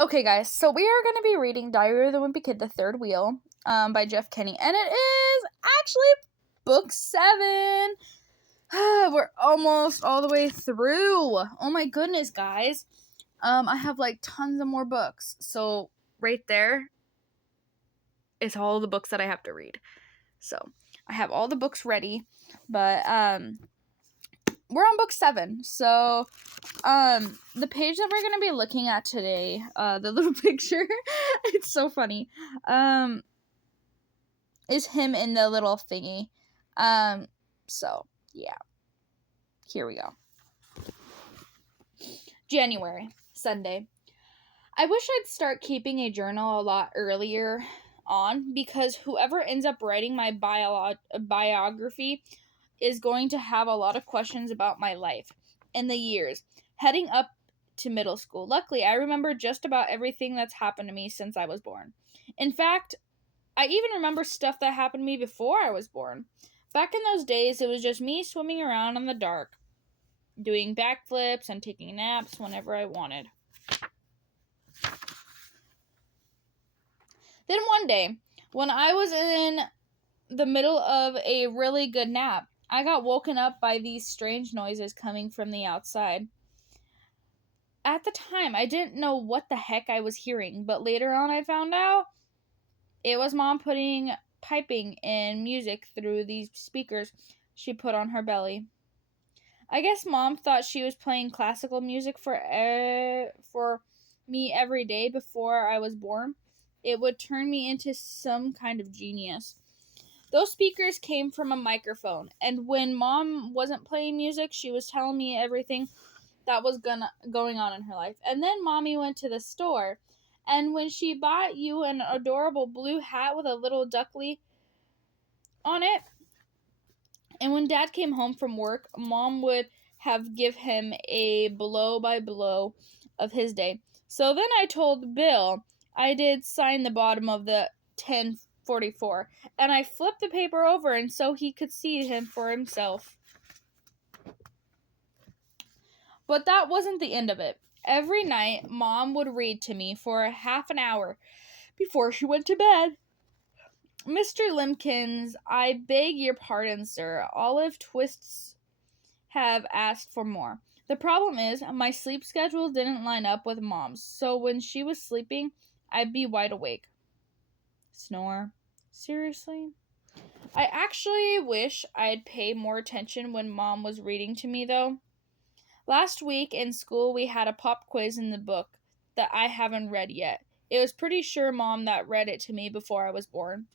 Okay, guys, so we are going to be reading Diary of the Wimpy Kid, The Third Wheel, by Jeff Kinney, and it is actually book 7. We're almost all the way through. Oh my goodness, guys. I have like tons of more books, so right there is all the books that I have to read. So I have all the books ready, but we're on book 7. So the page that we're gonna be looking at today, the little picture, it's so funny, is him in the little thingy. So yeah, here we go. January, Sunday. I wish I'd start keeping a journal a lot earlier on, because whoever ends up writing my biography is going to have a lot of questions about my life and the years heading up to middle school. Luckily, I remember just about everything that's happened to me since I was born. In fact, I even remember stuff that happened to me before I was born. Back in those days, it was just me swimming around in the dark, doing backflips and taking naps whenever I wanted. Then one day, when I was in the middle of a really good nap, I got woken up by these strange noises coming from the outside. At the time, I didn't know what the heck I was hearing, but later on I found out it was Mom piping in music through these speakers she put on her belly. I guess Mom thought she was playing classical music for me every day before I was born. It would turn me into some kind of genius. Those speakers came from a microphone, and when Mom wasn't playing music, she was telling me everything that was going on in her life. And then Mommy went to the store, and when she bought you an adorable blue hat with a little duckly on it, and when Dad came home from work, Mom would have give him a blow-by-blow of his day. So then I told Bill I did sign the bottom of the 1044, and I flipped the paper over and so he could see him for himself. But that wasn't the end of it. Every night, Mom would read to me for a half an hour before she went to bed. Mr. Limpkins, I beg your pardon, sir. Olive Twists have asked for more. The problem is, my sleep schedule didn't line up with Mom's, so when she was sleeping, I'd be wide awake. Snore. Seriously? I actually wish I'd pay more attention when Mom was reading to me, though. Last week in school, we had a pop quiz in the book that I haven't read yet. It was pretty sure Mom that read it to me before I was born.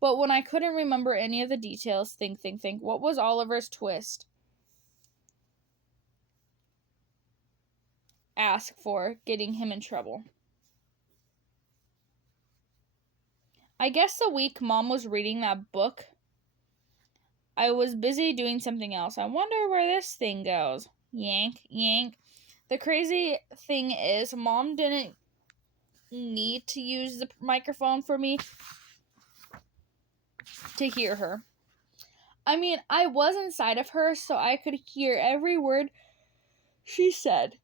But when I couldn't remember any of the details, think, what was Oliver's twist? Ask for getting him in trouble. I guess the week Mom was reading that book, I was busy doing something else. I wonder where this thing goes. Yank, yank. The crazy thing is, Mom didn't need to use the microphone for me to hear her. I mean, I was inside of her, so I could hear every word she said,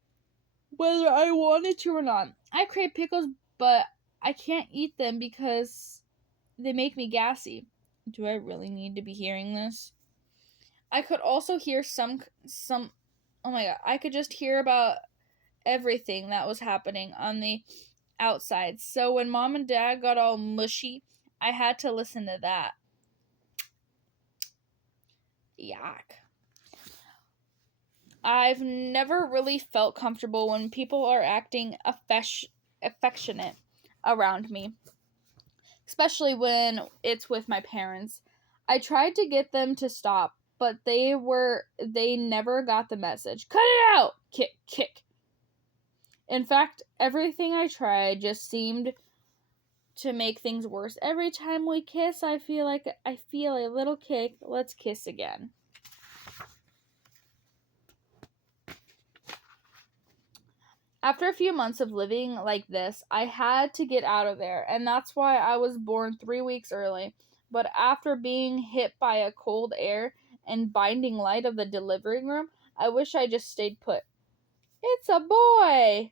whether I wanted to or not. I crave pickles, but I can't eat them because they make me gassy. Do I really need to be hearing this? I could also hear some oh my god, I could just hear about everything that was happening on the outside. So when Mom and Dad got all mushy, I had to listen to that. Yuck. I've never really felt comfortable when people are acting affectionate around me, especially when it's with my parents. I tried to get them to stop, but they never got the message. Cut it out! Kick, kick. In fact, everything I tried just seemed to make things worse. Every time we kiss, I feel a little kick. Let's kiss again. After a few months of living like this, I had to get out of there, and that's why I was born 3 weeks early. But after being hit by a cold air and blinding light of the delivery room, I wish I just stayed put. It's a boy!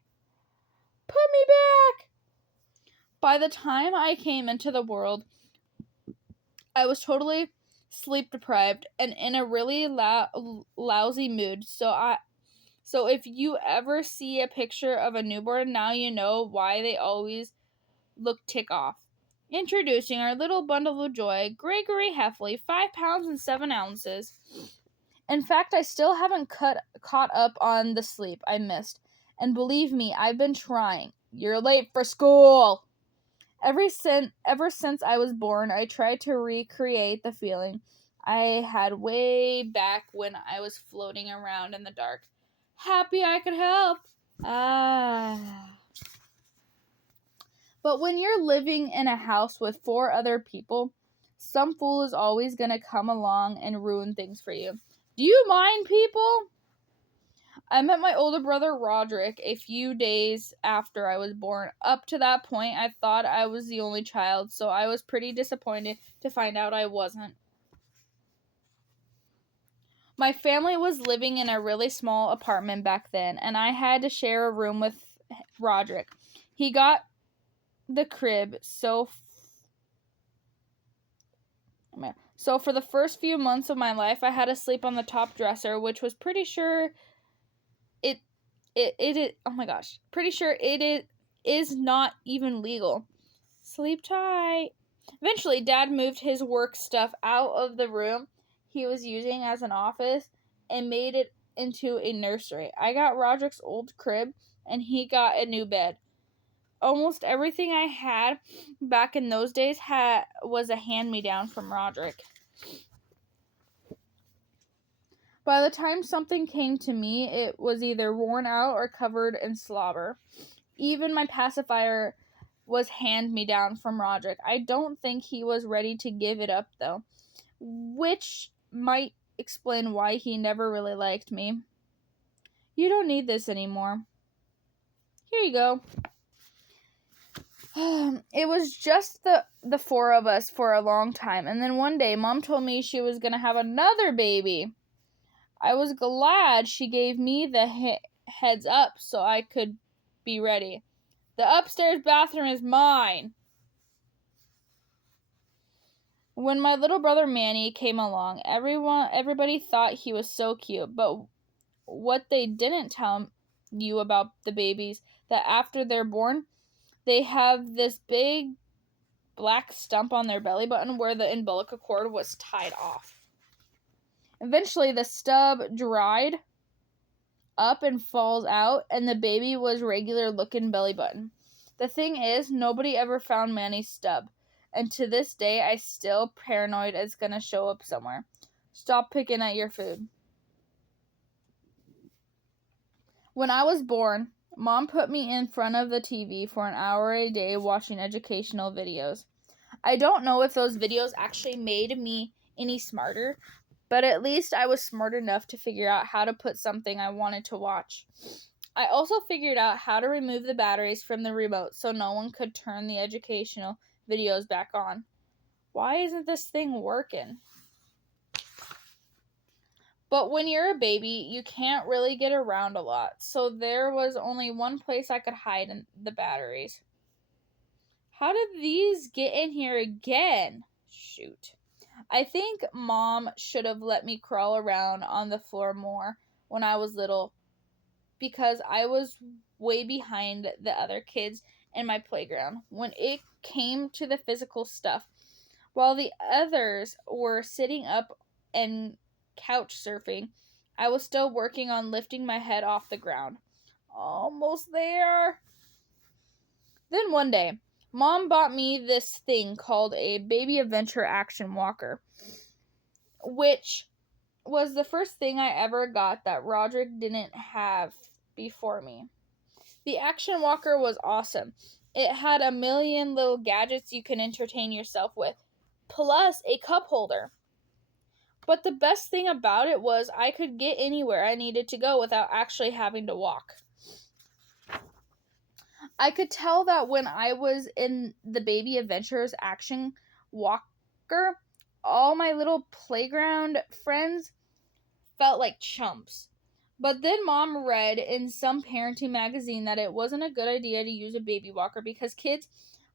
Put me back! By the time I came into the world, I was totally sleep deprived and in a really lousy mood. So if you ever see a picture of a newborn, now you know why they always look tick off. Introducing our little bundle of joy, Gregory Heffley, 5 pounds and 7 ounces. In fact, I still haven't caught up on the sleep I missed. And believe me, I've been trying. You're late for school! Ever since I was born, I tried to recreate the feeling I had way back when I was floating around in the dark. Happy I could help. But when you're living in a house with 4 other people, some fool is always going to come along and ruin things for you. Do you mind, people? I met my older brother Roderick a few days after I was born. Up to that point, I thought I was the only child, so I was pretty disappointed to find out I wasn't. My family was living in a really small apartment back then, and I had to share a room with Roderick. He got the crib, so for the first few months of my life, I had to sleep on the top dresser, which was pretty sure it is not even legal. Sleep tight. Eventually, Dad moved his work stuff out of the room he was using as an office and made it into a nursery. I got Roderick's old crib, and he got a new bed. Almost everything I had back in those days was a hand-me-down from Roderick. By the time something came to me, it was either worn out or covered in slobber. Even my pacifier was hand-me-down from Roderick. I don't think he was ready to give it up, though, which might explain why he never really liked me. You don't need this anymore. Here you go. It was just the 4 of us for a long time, and then one day, Mom told me she was going to have another baby. I was glad she gave me the heads up so I could be ready. The upstairs bathroom is mine. When my little brother Manny came along, everybody thought he was so cute, but what they didn't tell you about the babies, that after they're born, they have this big black stump on their belly button where the umbilical cord was tied off. Eventually, the stub dried up and falls out, and the baby was regular looking belly button. The thing is, nobody ever found Manny's stub, and to this day, I still paranoid it's gonna show up somewhere. Stop picking at your food. When I was born, Mom put me in front of the TV for an hour a day watching educational videos. I don't know if those videos actually made me any smarter, but at least I was smart enough to figure out how to put something I wanted to watch. I also figured out how to remove the batteries from the remote so no one could turn the educational videos back on. Why isn't this thing working? But when you're a baby, you can't really get around a lot, so there was only one place I could hide in the batteries. How did these get in here again? Shoot. I think Mom should have let me crawl around on the floor more when I was little, because I was way behind the other kids in my playground when it came to the physical stuff. While the others were sitting up and couch surfing, I was still working on lifting my head off the ground. Almost there. Then one day, Mom bought me this thing called a Baby Adventure Action Walker, which was the first thing I ever got that Roderick didn't have before me. The Action Walker was awesome. It had a million little gadgets you can entertain yourself with, plus a cup holder. But the best thing about it was I could get anywhere I needed to go without actually having to walk. I could tell that when I was in the Baby Adventures Action Walker, all my little playground friends felt like chumps. But then Mom read in some parenting magazine that it wasn't a good idea to use a baby walker because kids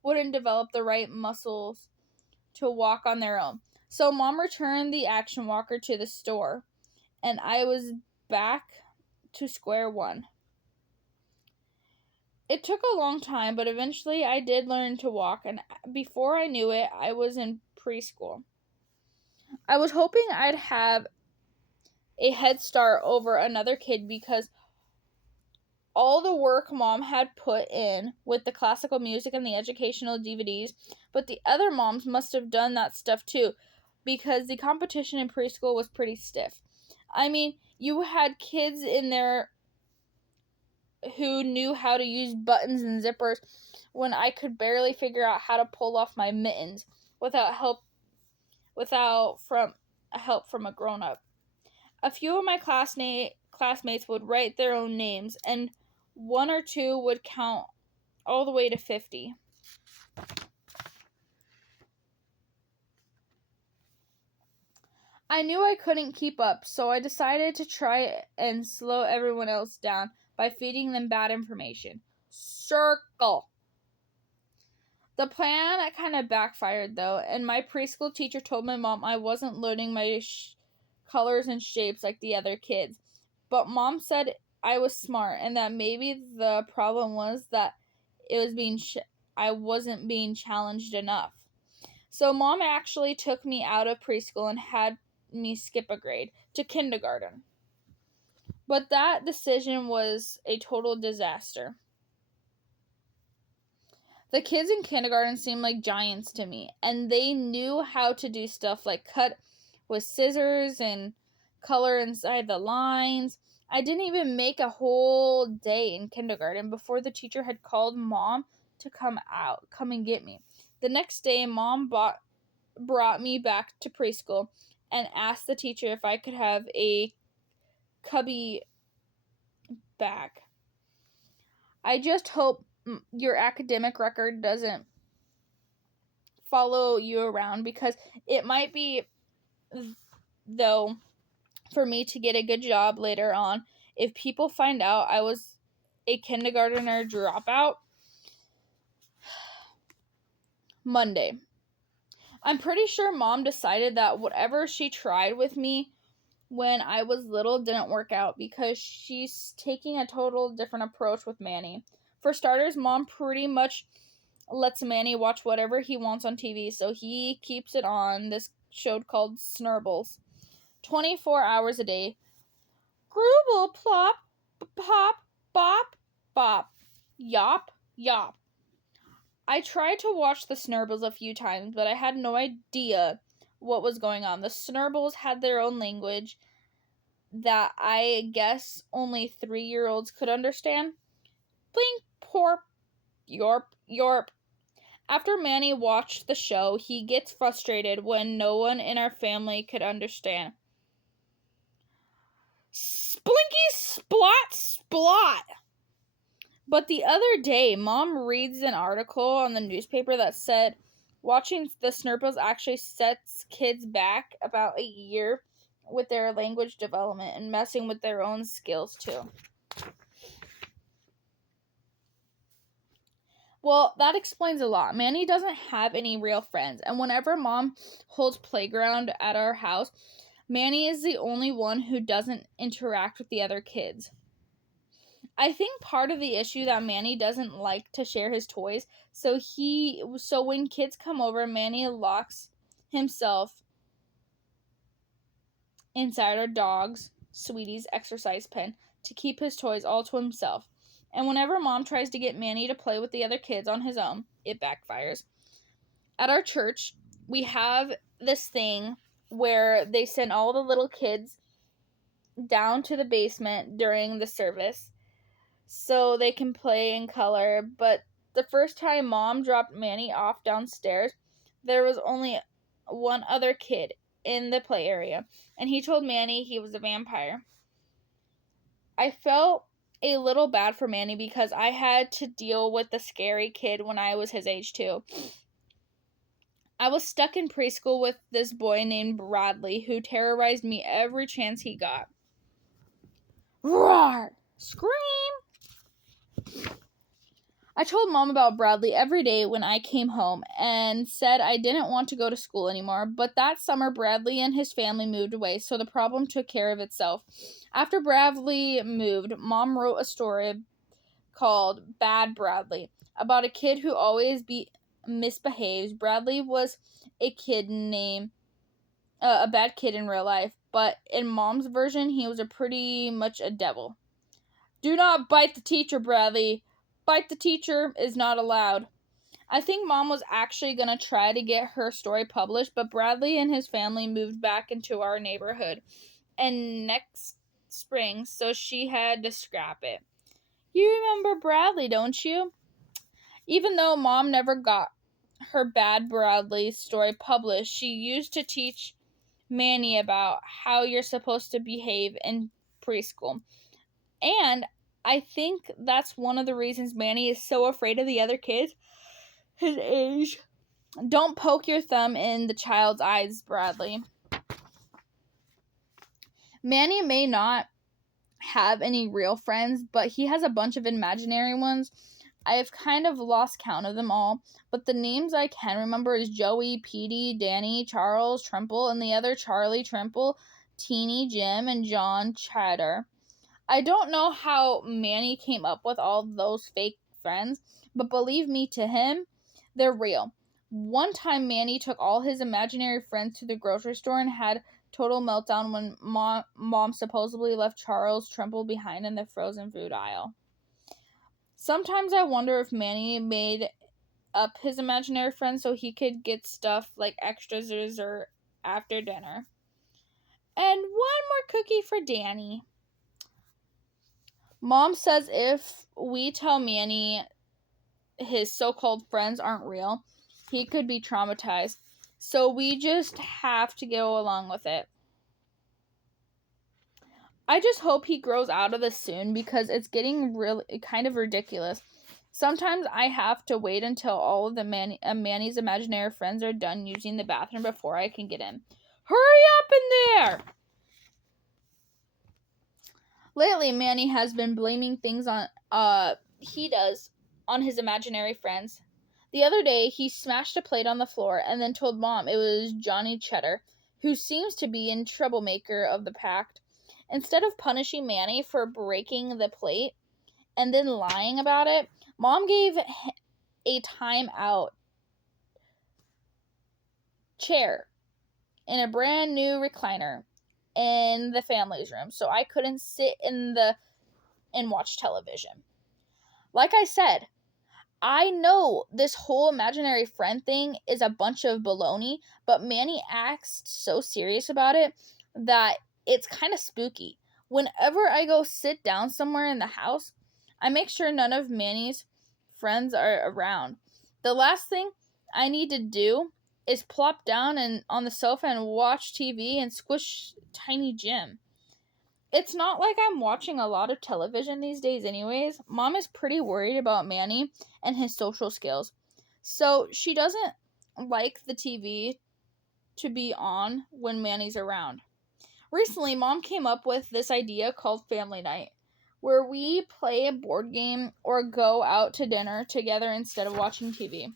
wouldn't develop the right muscles to walk on their own. So Mom returned the action walker to the store, and I was back to square one. It took a long time, but eventually I did learn to walk, and before I knew it, I was in preschool. I was hoping I'd have a head start over another kid because all the work Mom had put in with the classical music and the educational DVDs, but the other moms must have done that stuff too because the competition in preschool was pretty stiff. I mean, you had kids in there who knew how to use buttons and zippers when I could barely figure out how to pull off my mittens without help from a grown-up. A few of my classmates would write their own names, and one or two would count all the way to 50. I knew I couldn't keep up, so I decided to try and slow everyone else down by feeding them bad information. Circle. The plan kind of backfired, though, and my preschool teacher told my mom I wasn't learning my colors and shapes like the other kids. But Mom said I was smart and that maybe the problem was that it was I wasn't being challenged enough. So Mom actually took me out of preschool and had me skip a grade to kindergarten. But that decision was a total disaster. The kids in kindergarten seemed like giants to me, and they knew how to do stuff like cut with scissors and color inside the lines. I didn't even make a whole day in kindergarten before the teacher had called Mom to come and get me. The next day, Mom brought me back to preschool and asked the teacher if I could have a cubby back. I just hope your academic record doesn't follow you around because it might be, though, for me to get a good job later on if people find out I was a kindergartner dropout. Monday. I'm pretty sure Mom decided that whatever she tried with me when I was little didn't work out because she's taking a total different approach with Manny. For starters, Mom pretty much lets Manny watch whatever he wants on TV, so he keeps it on this show called Snowballs. 24 hours a day. Grooble, plop, pop, bop, bop, yop, yop. I tried to watch the Snurbles a few times, but I had no idea what was going on. The Snurbles had their own language that I guess only 3-year-olds could understand. Blink, porp, yorp, yorp. After Manny watched the show, he gets frustrated when no one in our family could understand. Splinky, splot, splot. But the other day, Mom reads an article on the newspaper that said watching the Snurples actually sets kids back about a year with their language development and messing with their own skills too. Well, that explains a lot. Manny doesn't have any real friends, and whenever Mom holds playground at our house, Manny is the only one who doesn't interact with the other kids. I think part of the issue that Manny doesn't like to share his toys, so when kids come over, Manny locks himself inside our dog's Sweetie's exercise pen to keep his toys all to himself. And whenever Mom tries to get Manny to play with the other kids on his own, it backfires. At our church, we have this thing where they send all the little kids down to the basement during the service so they can play in color, but the first time Mom dropped Manny off downstairs, there was only one other kid in the play area, and he told Manny he was a vampire. I felt a little bad for Manny because I had to deal with the scary kid when I was his age too. I was stuck in preschool with this boy named Bradley who terrorized me every chance he got. Roar! Scream! I told Mom about Bradley every day when I came home and said I didn't want to go to school anymore, but that summer Bradley and his family moved away, so the problem took care of itself. After Bradley moved, Mom wrote a story called Bad Bradley about a kid who always misbehaves. Bradley was a a bad kid in real life, but in Mom's version, he was pretty much a devil. Do not bite the teacher, Bradley. Bite the teacher is not allowed. I think Mom was actually going to try to get her story published, but Bradley and his family moved back into our neighborhood and next spring, so she had to scrap it. You remember Bradley, don't you? Even though Mom never got her Bad Bradley story published, she used to teach Manny about how you're supposed to behave in preschool. And I think that's one of the reasons Manny is so afraid of the other kids his age. Don't poke your thumb in the child's eyes, Bradley. Manny may not have any real friends, but he has a bunch of imaginary ones. I have kind of lost count of them all, but the names I can remember is Joey, Petey, Danny, Charles, Trimple, and the other Charlie, Trimple, Teeny, Jim, and John Chatter. I don't know how Manny came up with all those fake friends, but believe me, to him, they're real. One time, Manny took all his imaginary friends to the grocery store and had total meltdown when mom supposedly left Charles Trimble behind in the frozen food aisle. Sometimes I wonder if Manny made up his imaginary friends so he could get stuff like extra dessert after dinner. And one more cookie for Danny. Mom says if we tell Manny his so-called friends aren't real, he could be traumatized. So we just have to go along with it. I just hope he grows out of this soon because it's getting really kind of ridiculous. Sometimes I have to wait until all of the Manny's imaginary friends are done using the bathroom before I can get in. Hurry up in there! Lately, Manny has been blaming things on his imaginary friends. The other day, he smashed a plate on the floor and then told Mom it was Johnny Cheddar, who seems to be a troublemaker of the pact. Instead of punishing Manny for breaking the plate and then lying about it, Mom gave a timeout chair in a brand new recliner in the family's room, so I couldn't sit and watch television. Like I said, I know this whole imaginary friend thing is a bunch of baloney, but Manny acts so serious about it that it's kind of spooky. Whenever I go sit down somewhere in the house, I make sure none of Manny's friends are around. The last thing I need to do is plop down on the sofa and watch TV and squish Tiny Jim. It's not like I'm watching a lot of television these days anyways. Mom is pretty worried about Manny and his social skills. So she doesn't like the TV to be on when Manny's around. Recently, Mom came up with this idea called Family Night, where we play a board game or go out to dinner together instead of watching TV.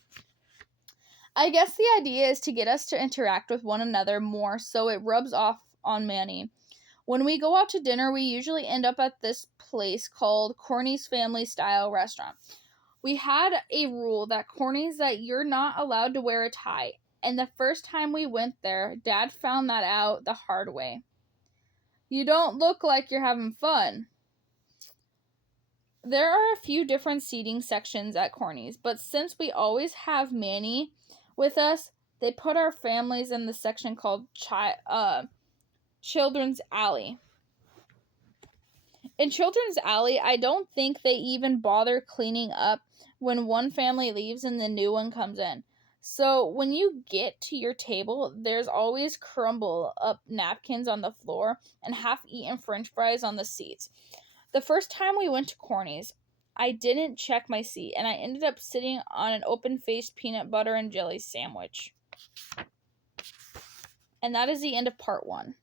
I guess the idea is to get us to interact with one another more so it rubs off on Manny. When we go out to dinner, we usually end up at this place called Corny's Family Style Restaurant. We had a rule that Corny's that you're not allowed to wear a tie, and the first time we went there, Dad found that out the hard way. You don't look like you're having fun. There are a few different seating sections at Corny's, but since we always have Manny with us, they put our families in the section called Children's Alley. In Children's Alley, I don't think they even bother cleaning up when one family leaves and the new one comes in. So when you get to your table, there's always crumble up napkins on the floor and half-eaten french fries on the seats. The first time we went to Corny's, I didn't check my seat, and I ended up sitting on an open-faced peanut butter and jelly sandwich. And that is the end of part 1.